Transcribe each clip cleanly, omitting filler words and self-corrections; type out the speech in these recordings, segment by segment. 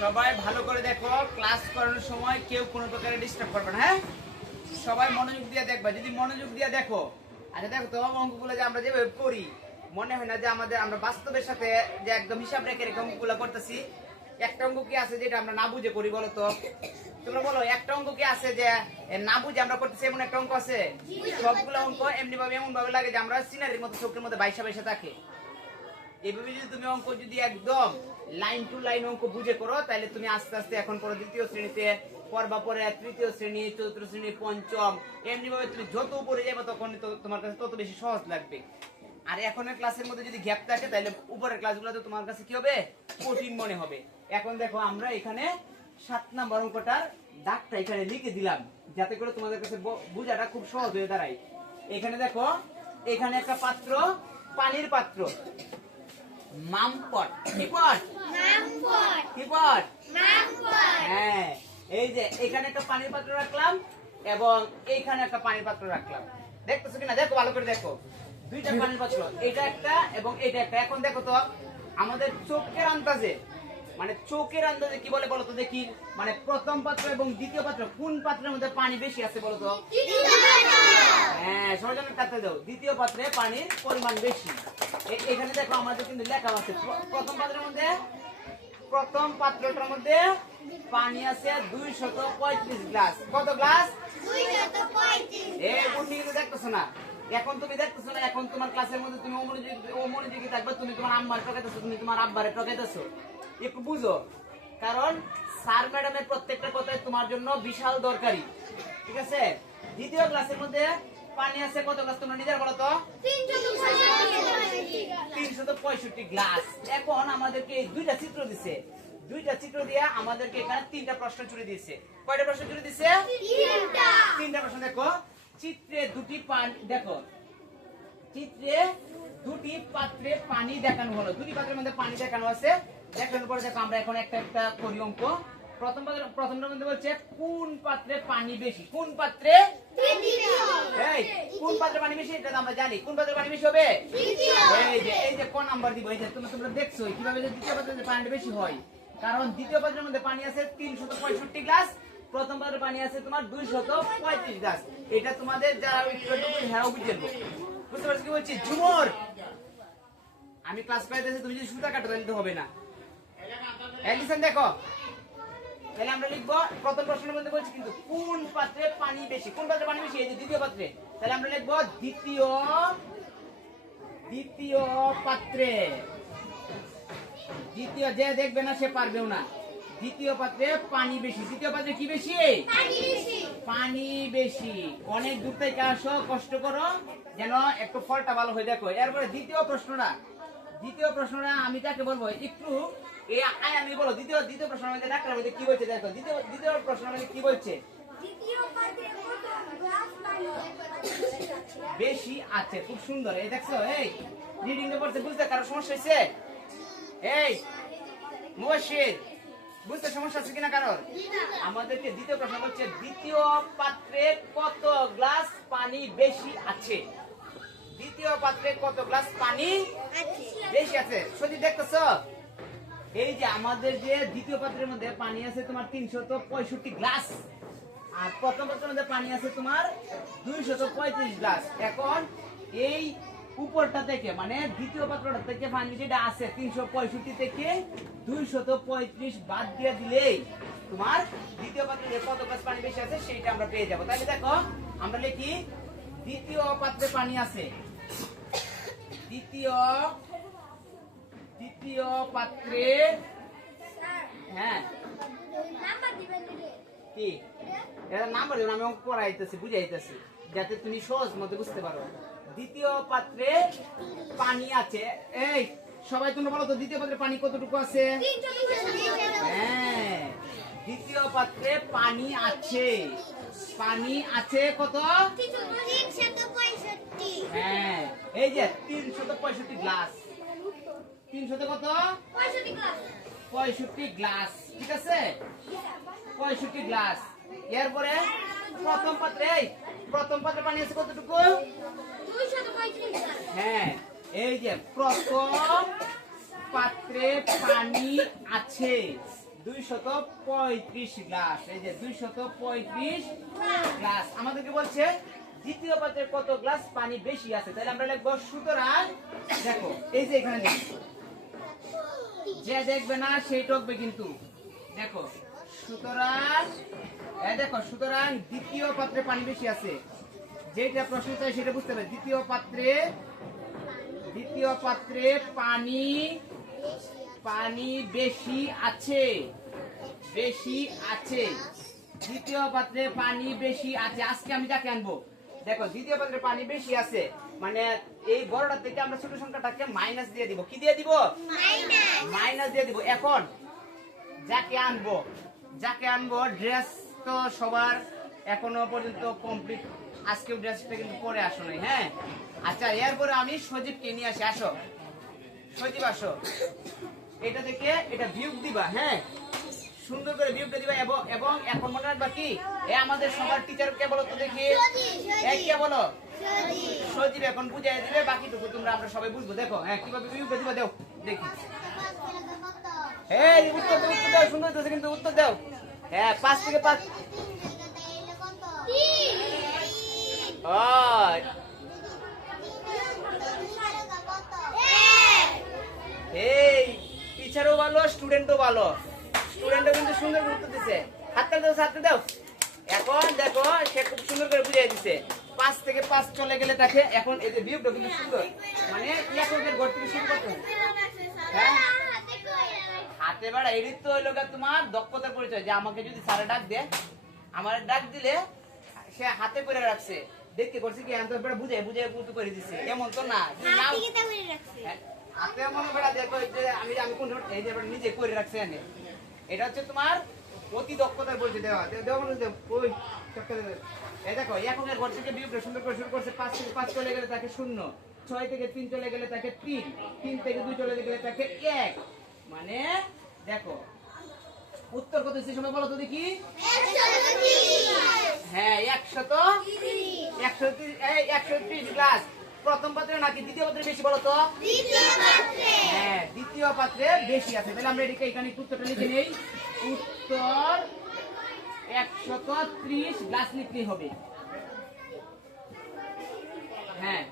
সবাই ভালো করে দেখো, ক্লাস করানোর সময় কেউ কোনো প্রকারে ডিস্টার্ব করবে না। হ্যাঁ, সবাই মনোযোগ দিয়ে দেখবা। যদি মনোযোগ দিয়ে দেখো, আচ্ছা দেখো তো অঙ্কগুলো যে আমরা যেভাবে করি, মনে হয় না যে আমরা বাস্তবের সাথে যে একদম হিসাব রেখে রেখে অঙ্কগুলো করতেছি। একটা অঙ্ক কি আছে যেটা আমরা না বুঝে করি বলো তো? তোমরা বলো, একটা অঙ্ক কি আছে যে না বুঝে আমরা করতেছি? এমন একটা অঙ্ক আছে? সবগুলো অঙ্ক এমনি ভাবে এমন ভাবে লাগে যে আমরা সিনারির মতো চোখের মধ্যে বাইসা বাইসা থাকে। এইভাবে যদি তুমি অঙ্ক যদি একদম লাইন টু লাইন অঙ্ক বুঝে করো, তাহলে তুমি আস্তে আস্তে এখন পরে দ্বিতীয় শ্রেণীতে পড়বা, পরে তৃতীয় শ্রেণী, চতুর্থ শ্রেণী, পঞ্চম, এমনি ভাবে তুমি যত উপরে যাবে তখন তোমার কাছে তত বেশি সহজ লাগবে। আর এখনের ক্লাসের মধ্যে যদি গ্যাপ থাকে, তাহলে উপরের ক্লাসগুলোতে তোমার কাছে কি হবে? কঠিন মনে হবে। এখন দেখো আমরা এখানে 7 নম্বর অঙ্কটার দাগটা এখানে লিখে দিলাম, যাতে করে তোমাদের কাছে বোঝাটা খুব সহজ হয়ে দাঁড়ায়। এখানে দেখো, এখানে একটা পাত্র, পানির পাত্র, মামপট। কি পট? মামপট। কি পট? মামপট। হ্যাঁ, এই যে এখানে একটা পানির পাত্র রাখলাম এবং এইখানে একটা পানির পাত্র রাখলাম। দেখতেছো কিনা? দেখো ভালো করে দেখো, দুইটা পানির পাত্র, এটা একটা এবং এটা একটা। এখন দেখো তো আমাদের চোখের আন্দাজে, মানে চোখের আন্দাজে কি বলে বলো তো দেখি? মানে প্রথম পাত্র এবং দ্বিতীয় পাত্র, কোন পাত্রের মধ্যে পানি বেশি আছে বলো তো? হ্যাঁ, সবাই জানেন, কাটতে দাও। দ্বিতীয় পাত্রে পানির পরিমাণ বেশি। এখানে দেখো আমাদের কিন্তু লেখা আছে প্রথম পাত্রের মধ্যে, প্রথম পাত্রটার মধ্যে পানি আছে 235 গ্লাস। কত গ্লাস? 235। এই বুদ্ধি কিন্তু দেখতেছো না? এখন তুমি দেখতেছো না? এখন তোমার ক্লাসের মধ্যে তুমি অমনোযোগী থাকবে। তুমি তোমার আম্মার ঠকাইতেছো, তুমি তোমার আব্বারে ঠকাইতেছো। একটু বুঝো, কারণ স্যার ম্যাডামের প্রত্যেকটা কথাই তোমার জন্য বিশাল দরকারি। ঠিক আছে? দ্বিতীয় ক্লাসের মধ্যে পানি আছে কত গ্লাস? তোমরা নিজের বলো তো? 365 গ্লাস। এখন আমাদেরকে এই দুইটা চিত্র দিছে, দুইটা চিত্র দিয়ে আমাদেরকে এখানে 3টা প্রশ্ন জুড়ে দিয়েছে। কয়টা প্রশ্ন জুড়ে দিছে? 3টা প্রশ্ন। দেখো চিত্রে দুটি পানি, দেখো চিত্রে দুটি পাত্রে পানি দেখানো হলো, দুটি পাত্রের মধ্যে পানি দেখানো আছে। দেখানোর পরে দেখো আমরা এখন একটা একটা করি অঙ্ক। প্রথমটার মধ্যে বলছে কোন পাত্রে পানি বেশি? কোন পাত্রে? এই কোন পাত্রে পানি বেশি এটা আমরা জানি। কোন পাত্রে পানি বেশি হবে? এই যে কোন নাম্বার দিব? এই যে তোমরা দেখছো কিভাবে যে দ্বিতীয় পাত্রে পানি বেশি হয়। কারণ দ্বিতীয় পাত্রের মধ্যে পানি আছে 365 গ্লাস, প্রথম পাত্রে পানি আছে তোমার 235 গ্লাস। এটা তোমাদের যারা হ্যাঁ বুঝে বুঝতে পারছো কি বলছি? ঝুমর, আমি ক্লাস করাইতেছি, তুমি যদি সুতা কাটো তাহলে তো হবে না। লিসেন, দেখো তাহলে আমরা লিখবো প্রথম প্রশ্নের মধ্যে বলছি কিন্তু কোন পাত্রে পানি বেশি? কোন পাত্রে পানি বেশি? এই যে দ্বিতীয় পাত্রে। তাহলে আমরা লিখবো দ্বিতীয় পাত্রে। দ্বিতীয়, যে দেখবে না সে পারবেও না। দ্বিতীয় পাত্রে পানি বেশি। দ্বিতীয় পাত্রে কি বেশি? পানি বেশি। অনেক দূর থেকে আসো, কষ্ট করো যেন একটু ফলটা ভালো হয়ে। দেখো এরপরে দ্বিতীয় প্রশ্নটা আমি তাকে বলবো একটু আমি বলো দ্বিতীয় প্রশ্নের মধ্যে ডাক্তার মধ্যে কি বলছে? দেখো দ্বিতীয় প্রশ্নের মধ্যে কি বলছে? বেশি আছে। খুব সুন্দর। এই দেখছো, এই রিডিং পড়তে বুঝতে কারো সমস্যা হয়েছে? এই মুবাশশির, বুঝতে সমস্যা আছে কিনা কারোর? আমাদেরকে দ্বিতীয় প্রশ্ন বলছে দ্বিতীয় পাত্রে কত গ্লাস পানি বেশি আছে? দ্বিতীয় পাত্রে কত গ্লাস পানি বেশি আছে? সত্যি দেখতেছো? এই যে আমাদের যে দ্বিতীয় পাত্রের মধ্যে পানি আছে তোমার 365 গ্লাস, আর প্রথম পাত্রের মধ্যে পানি আছে তোমার 235 গ্লাস। এখন এই উপরটা থেকে, মানে দ্বিতীয় পাত্রটা থেকে পানি যেটা আছে 365 থেকে 235 বাদ দিয়ে দিলেই তোমার দ্বিতীয় পাত্রে কত গ্লাস পানি বেশি আছে সেইটা আমরা পেয়ে যাবো। তাহলে দেখো আমরা লিখি দ্বিতীয় পাত্রে পানি আছে, দ্বিতীয় পাত্রে, হ্যাঁ কি এটা নাম্বার দেব, আমি পড়াইতেছি বুঝাইতেছি যাতে তুমি সহজ মতে বুঝতে পারো। দ্বিতীয় পাত্রে পানি আছে, এই সবাই তোমরা বলো তো দ্বিতীয় পাত্রে পানি কতটুকু আছে? হ্যাঁ, দ্বিতীয় পাত্রে পানি আছে, পানি আছে কত? 365। হ্যাঁ, এই যে 365 গ্লাস, 300 কত? 65 গ্লাস। ঠিক আছে, 65 গ্লাস। এরপরে প্রথম পাত্রে পানি আছে কতটুকু? 235 গ্লাস। হ্যাঁ, এই যে প্রথম পাত্রে পানি আছে 235 গ্লাস। এই যে 235 গ্লাস। আমাদেরকে বলছে দ্বিতীয় পাত্রে কত গ্লাস পানি বেশি আছে, তাহলে আমরা লিখবো সুতরাং দেখো এই যে এখানে যে দেখবে না সেই টকবে কিন্তু। দেখো সুতরাং সুতরাং দ্বিতীয় পাত্রে পানি বেশি আছে, যেটা প্রশ্ন চাই সেটা বুঝতে হবে। দ্বিতীয় পাত্রে পানি বেশি আছে, দ্বিতীয় পাত্রে পানি বেশি আছে। আজকে আমি যাকে আনবো, দেখো দ্বিতীয় পাত্রে পানি বেশি আছে মানে এই বড়টা থেকে আমরা ছোট সংখ্যাটাকে মাইনাস দিয়ে দিব। কি দিয়ে দিব? মাইনাস দিয়ে দিব। এখন যাকে আনবো ড্রেস তো সবার এখনো পর্যন্ত কমপ্লিট, আজকেও ড্রেসটা কিন্তু পরে আসো নাই। হ্যাঁ আচ্ছা, এরপরে আমি সজীবকে নিয়ে আসি। আসো সজীব আসো, এটা থেকে এটা বিয়োগ দিবা। হ্যাঁ সুন্দর করে বিয়োগটা দিবা। এবং এখন মনে রাখবা কি আমাদের সবার টিচার কে বলো তো দেখি, কে বলো? সজীব এখন বুঝাই দিবে, বাকিটুকু তোমরা আমরা সবাই বুঝবো। দেখো হ্যাঁ কিভাবে বিয়োগটা দিবা দাও দেখি। এই উত্তর দাও, সুন্দর হচ্ছে কিন্তু উত্তর দাও। হ্যাঁ 5 থেকে 5 এই টিচারও ভালো, স্টুডেন্টও ভালো। স্টুডেন্টও কিন্তু সুন্দর উত্তর দিছে। হাততালি দাও। এখন দেখো সে খুব সুন্দর করে বুঝিয়ে দিছে। 5 থেকে 5 চলে গেলে তাকে এখন এই যে বিয়োগটা কিন্তু সুন্দর, মানে এককের ঘর থেকে শুরু করতে হবে। হ্যাঁ হাতে বাড়া এরই তো হইলো তোমার দক্ষতার পরিচয়। যে আমাকে যদি স্যারে ডাক দিলে সে হাতে করে রাখছে, দেখতে করছে কি আমি তো বুঝে করে দিছে, এমন তো না হাতে মনে বেড়া দেখো আমি কোন এই যে নিজে করে রাখছে। এটা হচ্ছে তোমার অতি দক্ষতার পরিচয় দেওয়া। ওই এই দেখো এককের ঘর থেকে বিয়োগটা সুন্দর করে শুরু করছে। 5 থেকে 5 চলে গেলে তাকে 0, 6 থেকে 3 চলে গেলে তাকে 3, 3 থেকে 2 চলে গেলে তাকে 1। মানে দেখো উত্তর কত হচ্ছে সময় বলো তো দেখি। হ্যাঁ 130 গ্লাস। প্রথম পাত্রে নাকি দ্বিতীয় পাত্রে বেশি বলো তো? হ্যাঁ দ্বিতীয় পাত্রে বেশি আছে। তাহলে আমরা এখানে উত্তরটা লিখে নেই। উত্তর 130 গ্লাস লিখতেই হবে। হ্যাঁ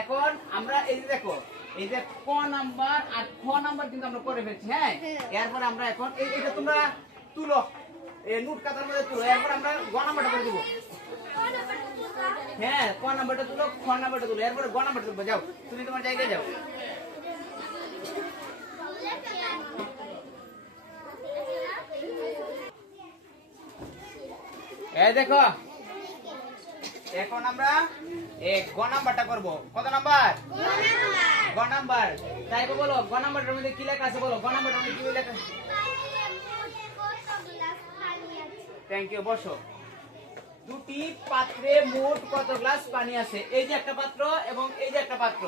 এখন আমরা এই যে দেখো এই যে ক নাম্বার আর খ নাম্বার কিন্তু আমরা করে ফেলছি। হ্যাঁ এরপর আমরা এখন এটা তোমরা তুলো, এই নোট খাতার মধ্যে তুলো। এরপর আমরা গ নাম্বারটা করে দেব। হ্যাঁ ক নাম্বারটা তুলো, খ নাম্বারটা তুলো, এরপরে গ নাম্বারটা তুলবো। যাও তুমি তোমার জায়গায় যাও। এই দেখো এখন আমরা গ নাম্বারটা করব। কত নাম্বার? গ নাম্বার। তাই বলো গ নাম্বারটার মধ্যে কি লেখা আছে বলো। গ নাম্বারটার মধ্যে কি লেখা আছে? Thank you. বসো। দুটি পাত্রে মোট কত গ্লাস পানি আছে? এই যে একটা পাত্র এবং এই যে একটা পাত্র,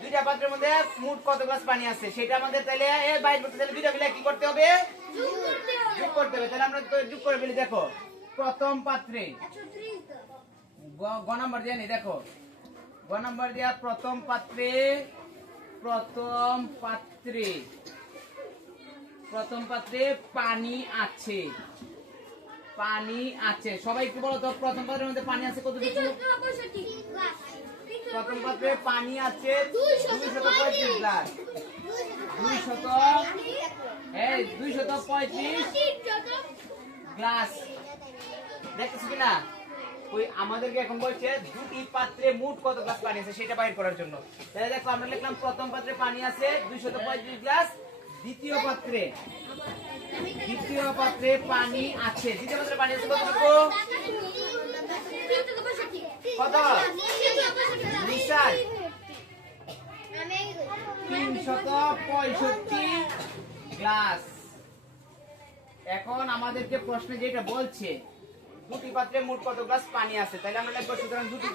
দুইটা পাত্রের মধ্যে মোট কত গ্লাস পানি আছে সেটা আমাদের তাহলে 22 করতে তাহলে দুইটা মিলে কি করতে হবে? যোগ করতে হবে। তাহলে আমরা যোগ করে ফেলি। দেখো প্রথম পাত্রে গ নাম্বার দিয়ে নি। দেখো গ নাম্বার দিয়া প্রথম পাত্রে পানি আছে। সবাই একটু বলো তো প্রথম পাত্রের মধ্যে পানি আছে কতটুকু? প্রথম পাত্রে পানি আছে 235 গ্লাস। 235 গ্লাস। দেখতেছি কিনা? ওই আমাদেরকে এখন বলছে দুটি পাত্রে মোট কত গ্লাস পানি আছে সেটা বাইর করার জন্য। তাহলে দেখো আমরা লিখলাম প্রথম পাত্রে পানি আছে 235 গ্লাস। দ্বিতীয় পাত্রে পানি আছে, দ্বিতীয় পাত্রে পানি আছে কতটুকু? কত? 365 গ্লাস। এখন আমাদেরকে প্রশ্নে যেটা বলছে দুটি পাত্রে মোট কত গ্লাস পানি আছে, তাহলে আমরা লিখব সুতরাং দুটি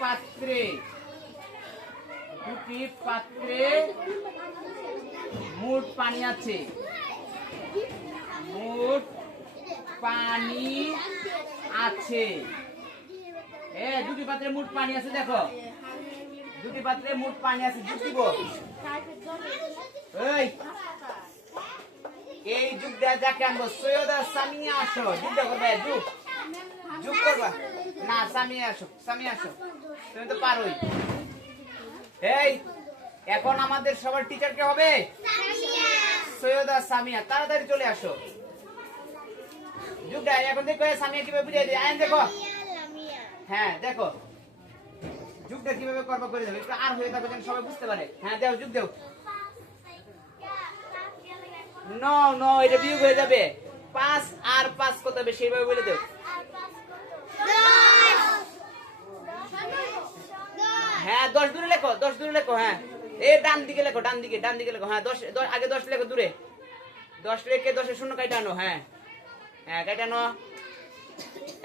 পাত্রে মোট পানি আছে। দুটি পাত্রে মোট পানি আছে। দেখো দুটি পাত্রে মোট পানি আছে, যোগ দিব। এই যুগ দেয়া যাকে আনবো, সৈয়দ আর সামিয়া আসো, যুগটা করবে, যুগ করবা না, সামিয়া আসো, তুমি তো পারোই। এই এখন আমাদের সবার টিচার কে হবে? সৈয়দ আর সামিয়া, তাড়াতাড়ি চলে আসো। যুগটা এখন দেখো সামিয়া কিভাবে বুঝিয়ে দিই, আইন দেখো। হ্যাঁ দেখো যুগটা কিভাবে করবো করে দেবে, একটু আর হয়ে থাকবে যেন সবাই বুঝতে পারে। হ্যাঁ দেও, যুগ দেও। নো এটা বিয়োগ হয়ে যাবে। 5 আর 5 কত হবে সেইভাবে বলে দেও। হ্যাঁ 10 দূরে লেখো, 10 দূরে লেখো। হ্যাঁ এই ডান দিকে লেখো, ডান দিকে লেখো। হ্যাঁ 10 আগে 10 লেখো দূরে, 10 রেখে 10 শূন্য কাইটা আনো। হ্যাঁ কাইটা আনো।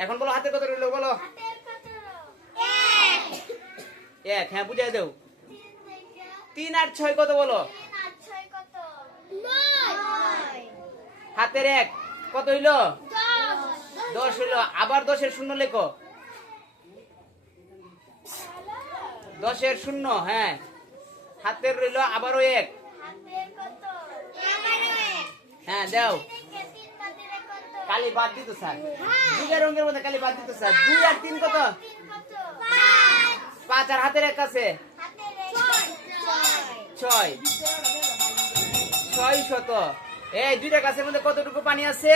এখন বলো হাতের কত রইলো, বলো। 1। হ্যাঁ বুঝাই দেও। 3 আর 6 কত বলো? হাতের 1 কত হইলো? 10 হইলো। আবার 10 এর শূন্য লেখো, 10 এর শূন্য। হ্যাঁ হাতের রইলো আবারও 1। হ্যাঁ দাও। কালি বাদ দিত স্যার, দুইটা রঙের মধ্যে কালি বাদ দিত স্যার। 2 আর 3 কত? 5 আর হাতের 1 আছে 6। 600। এই দুইটা গাছের মধ্যে কতটুকু পানি আছে?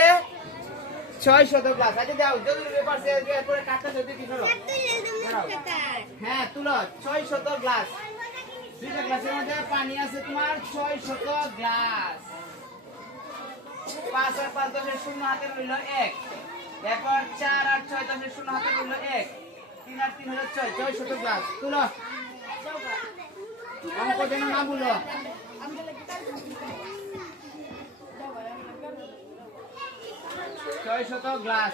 600 গ্লাস। আচ্ছা দাও, যদি পারছে এরপরে কাটতে যদি কি করো। হ্যাঁ তুলো 600 গ্লাস। দুইটা গ্লাসের মধ্যে পানি আছে তোমার 600 গ্লাস। 5 আর 5 10 এর শূন্য হাতে রইল 1। এরপর 4 আর 6 10 এর শূন্য হাতে রইল 1। 3 আর 3 হলো 6, 600 গ্লাস। তুলো অঙ্ক যেন না ভুলো। 600 গ্লাস।